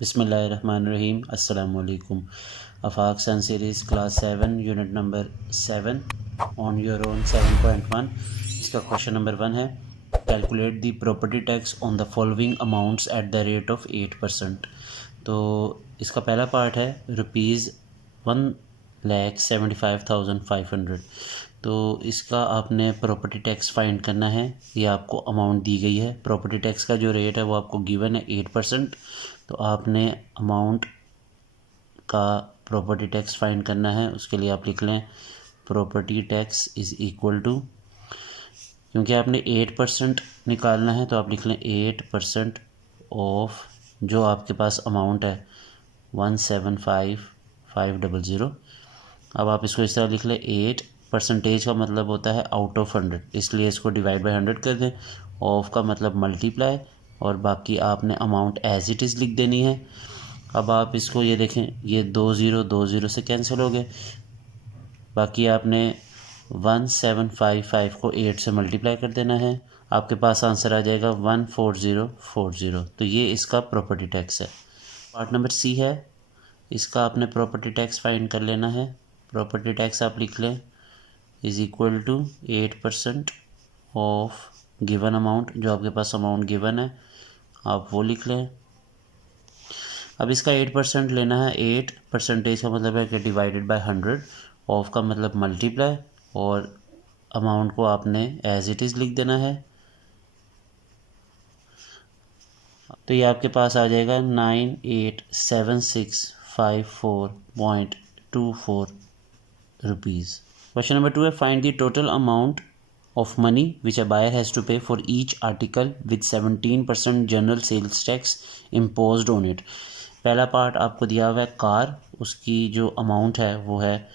बिस्मिल्लाहिर्रहमानिर्रहीम। अस्सलामुअलैकुम। Afaq sun series class 7 unit number 7 on your own 7.1। इसका क्वेश्चन नंबर 1 है, calculate the property tax on the following amounts at the rate of 8%। तो इसका पहला part है ₹1,75,500। तो इसका आपने प्रॉपर्टी टैक्स फाइंड करना है। ये आपको अमाउंट दी गई है। प्रॉपर्टी टैक्स का जो रेट है वो आपको गिवन है 8%। तो आपने अमाउंट का प्रॉपर्टी टैक्स फाइंड करना है। उसके लिए आप लिख लें property tax is equal to, क्योंकि आपने 8% निकालना है तो आप लिख लें 8% ऑफ जो आपके पास अमाउंट है 175,500। अब आप इसको इस तरह लिख लें, 8% का मतलब होता है आउट ऑफ 100, इसलिए इसको डिवाइड बाय 100 कर दें। ऑफ का मतलब मल्टीप्लाई, और बाकी आपने अमाउंट एज इट इज़ लिख देनी है। अब आप इसको ये देखें, ये 2 0 से कैंसिल हो गए। बाकी आपने 1755 को 8 से मल्टीप्लाई कर देना है। आपके पास आंसर आ जाएगा 14040। तो ये इसका प्रॉपर्टी टैक्स है। पार्ट नंबर सी है, इसका आपने प्रॉपर्टी टैक्स फाइंड कर लेना है। प्रॉपर्टी टैक्स आप लिख लें is equal to 8% of given amount, जो आपके पास अमाउंट गिवन है आप वो लिख लें। अब इसका 8% लेना है। 8% का मतलब है कि डिवाइडेड बाय 100, ऑफ का मतलब मल्टीप्लाई, और अमाउंट को आपने एज इट इज़ लिख देना है। तो ये आपके पास आ जाएगा 987654.24 रुपीज़। क्वेश्चन नंबर 2 है, find the total amount of money which a buyer has to pay for each article with 17% general sales tax imposed on it. पहला पार्ट आपको दिया हुआ है कार, उसकी जो अमाउंट है वो है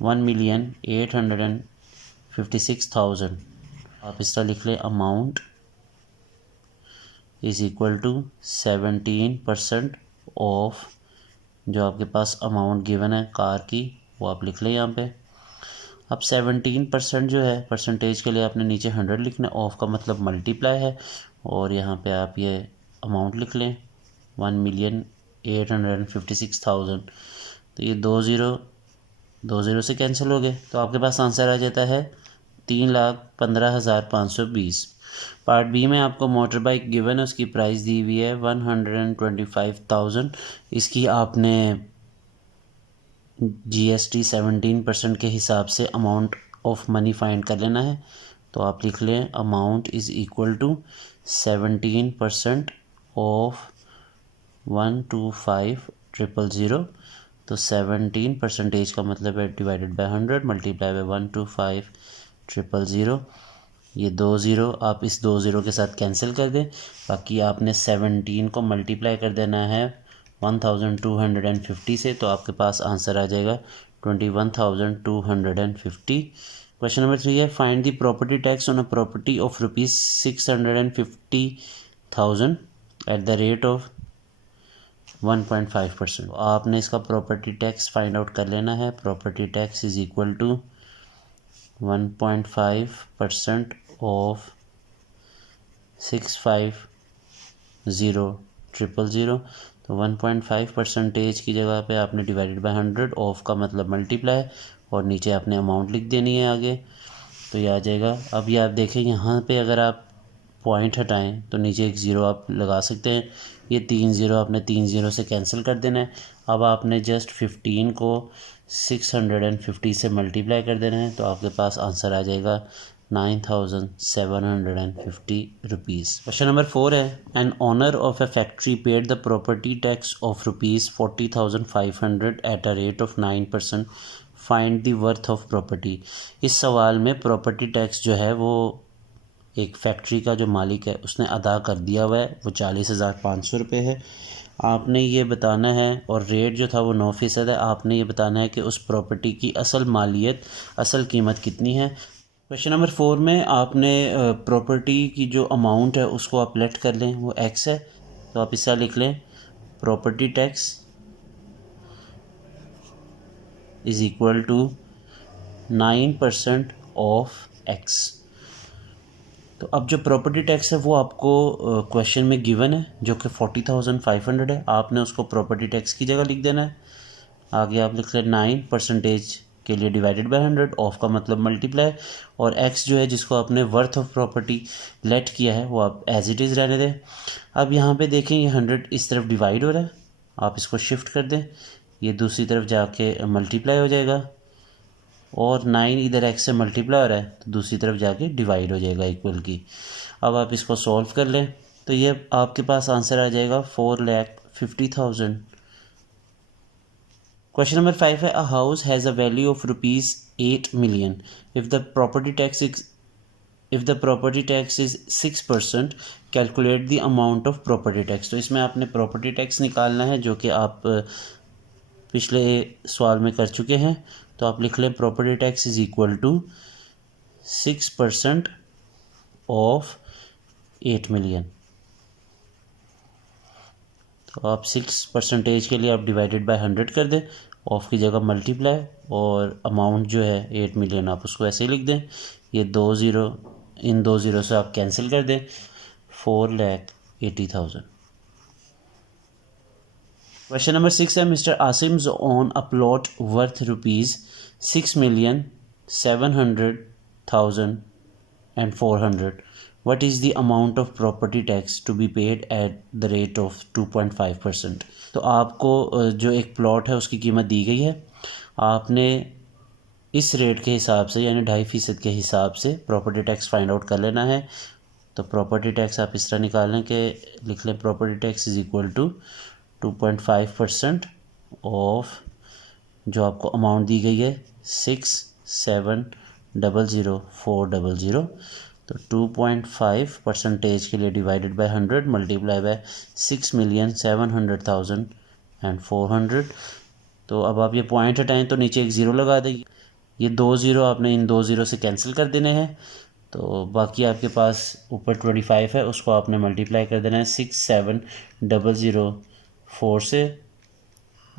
1,856,000। आप इस तरह लिख लें, amount is equal to 17% of जो आपके पास अमाउंट गिवन है कार की, वो आप लिख लें यहाँ पे। अब 17% जो है परसेंटेज के लिए आपने नीचे 100 लिखना है। ऑफ का मतलब मल्टीप्लाई है, और यहाँ पे आप ये अमाउंट लिख लें 1,856,000। तो ये 2 0 से कैंसिल हो गए, तो आपके पास आंसर आ जाता है 3,15,520। पार्ट बी में आपको मोटर बाइक गिवन है, उसकी प्राइस दी हुई है 125,000। इसकी आपने GST 17% के हिसाब से अमाउंट ऑफ मनी फाइंड कर लेना है। तो आप लिख लें amount is equal to 17% of 125,000। तो 17% का मतलब है डिवाइडेड बाय 100 मल्टीप्लाई बाय 125,000। ये 2 0 आप इस 2 0 के साथ कैंसिल कर दें। बाकी आपने 17 को मल्टीप्लाई कर देना है 1,250 से, तो आपके पास आंसर आ जाएगा 21,250। क्वेश्चन नंबर 3 है, find the property tax on a property of ₹650,000 eight the rate of 1.5%। आपने इसका प्रॉपर्टी टैक्स फाइंड आउट कर लेना है। Property tax is equal to 1.5% of 650,000। तो 1.5% की जगह पे आपने डिवाइडेड बाय 100, ऑफ का मतलब मल्टीप्लाई, और नीचे आपने अमाउंट लिख देनी है आगे। तो ये आ जाएगा। अब ये आप देखें, यहाँ पे अगर आप पॉइंट हटाएं तो नीचे एक ज़ीरो आप लगा सकते हैं। ये 3 0 आपने 3 0 से कैंसिल कर देना है। अब आपने जस्ट 15 को 650 से मल्टीप्लाई कर देना है, तो आपके पास आंसर आ जाएगा 9,750 रुपीज़। क्वेश्चन नंबर 4 है, an owner of A factory paid the property tax of ₹40,500 at a rate of 9%। Find the worth of property. इस सवाल में प्रॉपर्टी टैक्स जो है वो एक फैक्ट्री का जो मालिक है उसने अदा कर दिया हुआ है, वो 40,500 रुपये है। आपने ये बताना है, और रेट जो था वो 9% है। आपने ये बताना है कि उस प्रॉपर्टी की असल मालियत, असल कीमत कितनी है। क्वेश्चन नंबर 4 में आपने प्रॉपर्टी की जो अमाउंट है उसको आप लेट कर लें, वो x है। तो आप इसका लिख लें property tax is equal to 9% of x। तो अब जो प्रॉपर्टी टैक्स है वो आपको क्वेश्चन में गिवन है जो कि 40,500 है। आपने उसको प्रॉपर्टी टैक्स की जगह लिख देना है। आगे आप लिख लें 9% के लिए डिवाइडेड बाय 100, ऑफ का मतलब मल्टीप्लाई, और एक्स जो है जिसको आपने वर्थ ऑफ प्रॉपर्टी लेट किया है वो आप एज इट इज़ रहने दें। अब यहाँ पे देखें ये 100 इस तरफ डिवाइड हो रहा है, आप इसको शिफ्ट कर दें, ये दूसरी तरफ जाके मल्टीप्लाई हो जाएगा, और 9 इधर एक्स से मल्टीप्लाई हो रहा है तो दूसरी तरफ जाके डिवाइड हो जाएगा इक्वल की। अब आप इसको सॉल्व कर लें तो ये आपके पास आंसर आ जाएगा 4,50,000। क्वेश्चन नंबर 5 है, a house has a value of ₹8 million if the property tax is 6%, calculate the amount of property tax. तो इसमें आपने प्रॉपर्टी टैक्स निकालना है जो कि आप पिछले सवाल में कर चुके हैं। तो आप लिख लें property tax is equal to 6% of 8 million। तो आप 6% के लिए आप डिवाइडेड बाय 100 कर दें, ऑफ की जगह मल्टीप्लाई, और अमाउंट जो है 8 million आप उसको ऐसे ही लिख दें। ये 2 ज़ीरो, इन 2 ज़ीरो से आप कैंसिल कर दें, 4,80,000। क्वेश्चन नंबर 6 है, mister Asim's own a plot worth ₹6,700,400 what is the amount of property tax to be paid at the rate of 2.5%। तो आपको जो एक प्लॉट है उसकी कीमत दी गई है, आपने इस रेट के हिसाब से यानी 2.5% के हिसाब से प्रॉपर्टी टैक्स फाइंड आउट कर लेना है। तो प्रॉपर्टी टैक्स आप इस तरह निकाल लें कि लिख लें property tax is equal to 2.5% of जो आपको अमाउंट दी गई है 6,700,400। तो 2.5% के लिए डिवाइडेड बाय 100 मल्टीप्लाई बाय 6,700,400। तो अब आप ये पॉइंट हटाएं तो नीचे एक ज़ीरो लगा दें, ये 2 ज़ीरो आपने इन 2 ज़ीरो से कैंसिल कर देने हैं। तो बाकी आपके पास ऊपर 25 है, उसको आपने मल्टीप्लाई कर देना है 6,700,400 से,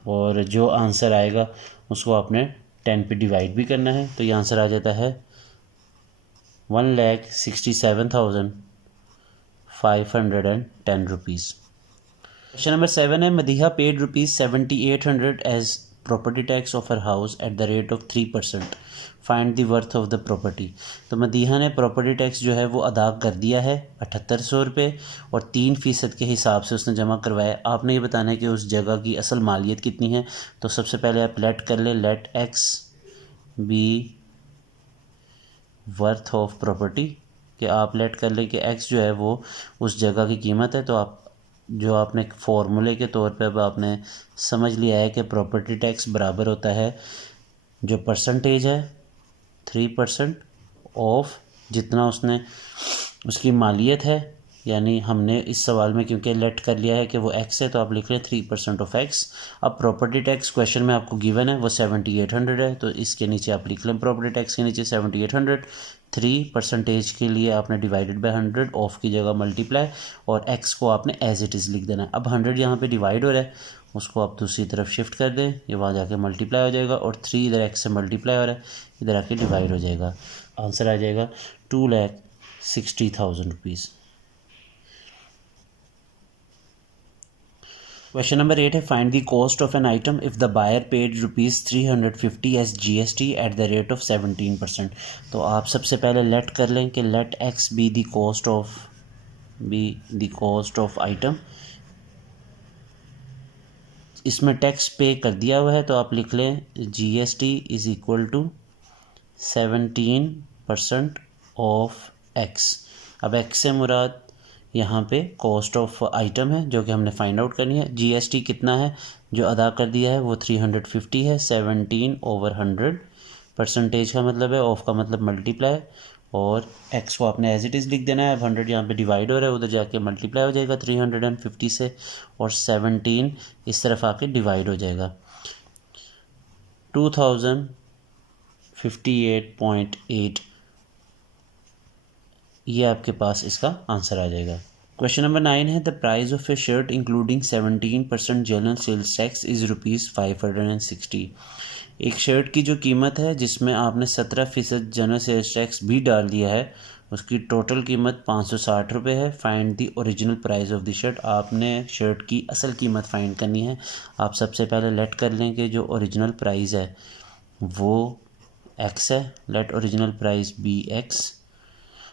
और जो आंसर आएगा उसको आपने 10 पे डिवाइड भी करना है। तो ये आंसर आ जाता है 1,67,510 रुपीज़। क्वेश्चन नंबर 7 है, Madiha paid ₹7,800 as property tax of her house at the rate of 3%, find the worth of the property. तो मदीहा ने प्रॉपर्टी टैक्स जो है वो अदा कर दिया है 7,800 रुपये, और 3% के हिसाब से उसने जमा करवाया। आपने ये बताना है कि उस जगह की असल मालियत कितनी है। तो सबसे पहले आप लेट कर लें, let x be worth of property, कि आप लेट कर लें कि एक्स जो है वो उस जगह की कीमत है। तो आप जो आपने फॉर्मूले के तौर पे अब आपने समझ लिया है कि प्रॉपर्टी टैक्स बराबर होता है जो परसेंटेज है 3% ऑफ जितना उसने उसकी मालियत है, यानी हमने इस सवाल में क्योंकि लेट कर लिया है कि वो एक्स है तो आप लिख लें 3% ऑफ एक्स। अब प्रॉपर्टी टैक्स क्वेश्चन में आपको गिवन है वो 7,800 है, तो इसके नीचे आप लिख लें प्रॉपर्टी टैक्स के नीचे 7,800, 3% के लिए आपने डिवाइडेड बाय 100, ऑफ की जगह मल्टीप्लाई, और एक्स को आपने एज इट इज़ लिख देना है। अब 100 यहाँ पे डिवाइड हो रहा है, उसको आप दूसरी तरफ शिफ्ट कर दें, ये वहाँ जाके मल्टीप्लाई हो जाएगा, और 3 इधर एक्स से मल्टीप्लाई हो रहा है, इधर आके डिवाइड हो जाएगा। आंसर आ जाएगा 2,60,000 रुपीज़। क्वेश्चन नंबर 8 है, find the cost of an item if the buyer paid ₹350 as GST at the rate of 17%। तो आप सबसे पहले लेट कर लें कि let x be the cost of item. इसमें टैक्स पे कर दिया हुआ है तो आप लिख लें GST is equal to 17% of x. अब एक्स से मुराद यहाँ पे कॉस्ट ऑफ आइटम है जो कि हमने फाइंड आउट करनी है। GST कितना है जो अदा कर दिया है वो 350 है, 17/100 परसेंटेज का मतलब है, ऑफ का मतलब मल्टीप्लाई, और एक्स को आपने एज इट इज़ लिख देना है। अब 100 यहाँ पे डिवाइड हो रहा है, उधर जाके मल्टीप्लाई हो जाएगा 350 से, और 17 इस तरफ आके डिवाइड हो जाएगा। 2058.8 ये आपके पास इसका आंसर आ जाएगा। क्वेश्चन नंबर 9 है the price of a shirt including 17% general sales tax is ₹560। एक शर्ट की जो कीमत है जिसमें आपने 17% जनरल सेल्स टैक्स भी डाल दिया है, उसकी टोटल कीमत ₹560 है। Find the original price of the shirt. आपने शर्ट की असल कीमत फाइंड करनी है। आप सबसे पहले लेट कर लें कि जो ओरिजिनल प्राइस है वो x है। Let original price be x।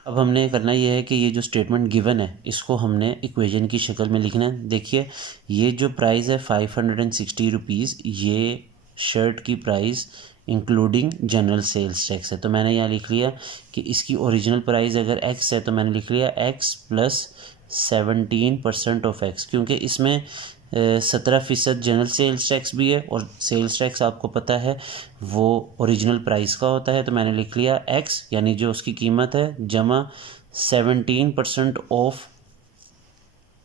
अब हमने करना ये है कि ये जो स्टेटमेंट गिवन है इसको हमने इक्वेशन की शक्ल में लिखना है। देखिए ये जो प्राइस है ₹560, ये शर्ट की price including general sales tax है। तो मैंने यहाँ लिख लिया कि इसकी ओरिजिनल प्राइस अगर x है तो मैंने लिख लिया x प्लस 17% ऑफ x, क्योंकि इसमें 17% जनरल सेल्स टैक्स भी है और सेल्स टैक्स आपको पता है वो ओरिजिनल प्राइस का होता है। तो मैंने लिख लिया x यानी जो उसकी कीमत है जमा 17% of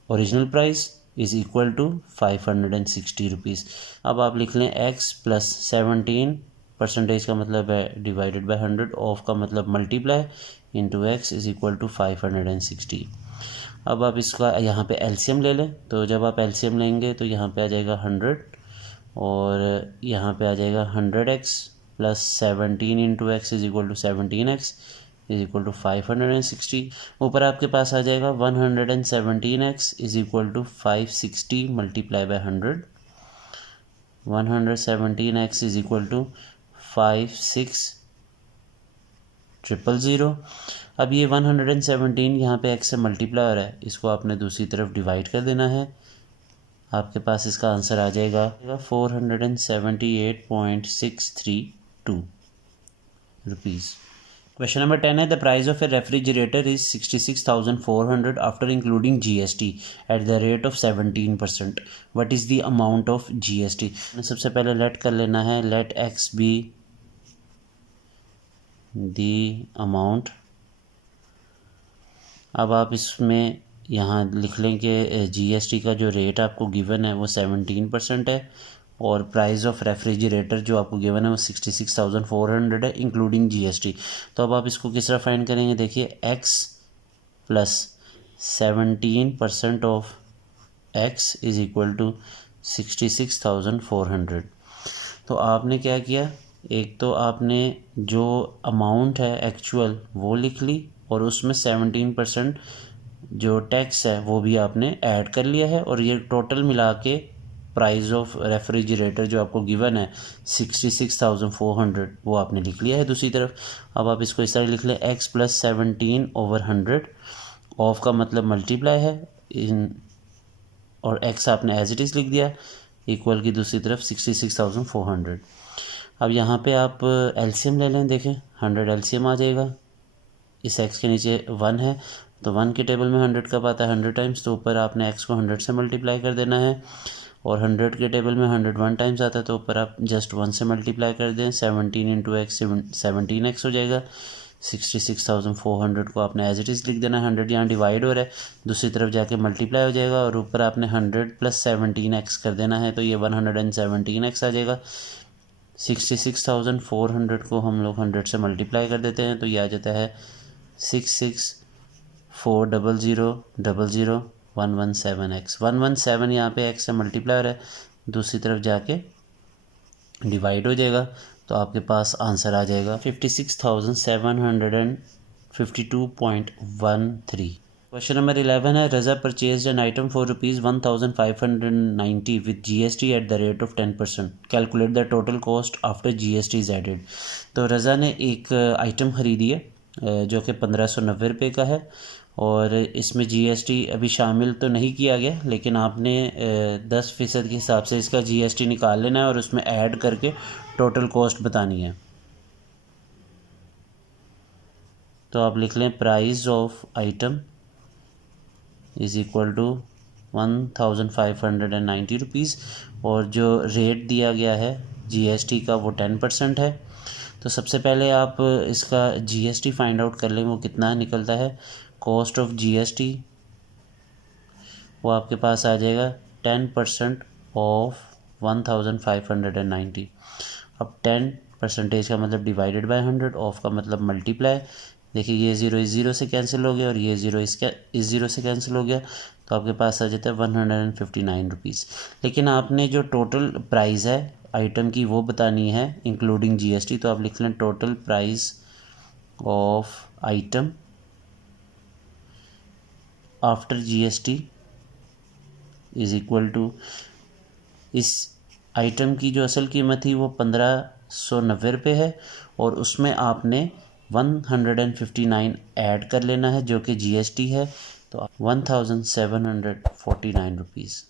original price is equal to ₹560। अब आप लिख लें x प्लस 17% का मतलब है डिवाइडेड बाय 100, ऑफ का मतलब multiply into x is equal to 560। अब आप इसका यहाँ पे एलसीएम ले लें। तो जब आप एलसीएम लेंगे तो यहाँ पे आ जाएगा 100 और यहाँ पे आ जाएगा 100x plus 17 into x is equal to 17x is equal to 560। ऊपर आपके पास आ जाएगा 117x is equal to 560 multiply by 100। 117x is equal to 56000। अब ये 117 यहाँ पे x से मल्टीप्लाई हो रहा है, इसको आपने दूसरी तरफ डिवाइड कर देना है। आपके पास इसका आंसर आ जाएगा 478.632 रुपीज़। क्वेश्चन नंबर 10 है the price of a refrigerator is 66,400 after including GST at the rate of 17%। What is the amount of GST। सबसे पहले लेट कर लेना है, let x be the amount. अब आप इसमें यहाँ लिख लें कि GST का जो रेट आपको गिवन है वो 17% है और प्राइस ऑफ रेफ्रिजरेटर जो आपको गिवन है वो 66,400 है इंक्लूडिंग GST। तो अब आप इसको किस तरह फाइंड करेंगे, देखिए x plus 17% of x is equal to 66,400। तो आपने क्या किया, एक तो आपने जो अमाउंट है एक्चुअल वो लिख ली और उसमें 17% जो टैक्स है वो भी आपने ऐड कर लिया है और ये टोटल मिला के प्राइस ऑफ रेफ्रिजरेटर जो आपको गिवन है 66,400 वो आपने लिख लिया है दूसरी तरफ। अब आप इसको इस तरह लिख लें x प्लस 17/100, ऑफ का मतलब मल्टीप्लाई है इन और x आपने एज इट इज़ लिख दिया, इक्वल की दूसरी तरफ 66,400। अब यहाँ पे आप एलसीएम ले लें, देखें 100 एलसीएम आ जाएगा। इस x के नीचे 1 है तो 1 के टेबल में 100 कब आता है 100 टाइम्स, तो ऊपर आपने x को 100 से मल्टीप्लाई कर देना है और 100 के टेबल में 100 1 टाइम्स आता है तो ऊपर आप जस्ट 1 से मल्टीप्लाई कर दें। 17 इंटू एक्स 17x हो जाएगा। 66,400 को आपने एज इट इज़ लिख देना है। 100 यहाँ डिवाइड हो रहा है, दूसरी तरफ जाके मल्टीप्लाई हो जाएगा और ऊपर आपने 100 प्लस 17x कर देना है तो ये 117x आ जाएगा। 66,400 को हम लोग 100 से मल्टीप्लाई कर देते हैं तो ये आ जाता है 66,400,00117x। 117 यहाँ पे x से मल्टीप्लाई हो रहा है, दूसरी तरफ जाके डिवाइड हो जाएगा तो आपके पास आंसर आ जाएगा 56,752.13। क्वेश्चन नंबर 11 है Raza purchase an item for ₹1,590 with GST at the rate of 10%। Calculate the total cost after GST is added. तो रज़ा ने एक आइटम ख़रीदी है जो कि 1590 रुपये का है और इसमें GST अभी शामिल तो नहीं किया गया, लेकिन आपने 10% के हिसाब से इसका GST निकाल लेना है और उसमें ऐड करके टोटल कॉस्ट बतानी है। तो आप लिख लें price of item is equal to 1,590 rupees और जो रेट दिया गया है GST का वो 10% है। तो सबसे पहले आप इसका GST फाइंड आउट कर लें वो कितना निकलता है। कॉस्ट ऑफ GST वो आपके पास आ जाएगा 10% ऑफ 1,590। अब 10% का मतलब डिवाइडेड बाय 100, ऑफ का मतलब मल्टीप्लाई देखिए ये ज़ीरो इस ज़ीरो से कैंसिल हो गया और ये ज़ीरो इस ज़ीरो से कैंसिल हो गया, तो आपके पास आ जाता है 159 रुपीज़। लेकिन आपने जो टोटल प्राइस है आइटम की वो बतानी है इंक्लूडिंग जीएसटी, तो आप लिख लें total price of item after GST is equal to, इस आइटम की जो असल कीमत थी वो 1590 रुपये है और उसमें आपने 159 ऐड कर लेना है जो कि जीएसटी है, तो 1749 रुपीज़।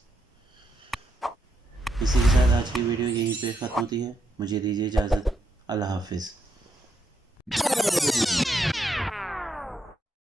इसी के साथ आज की वीडियो यहीं पे ख़त्म होती है। मुझे दीजिए इजाज़त। अल्लाह हाफिज़।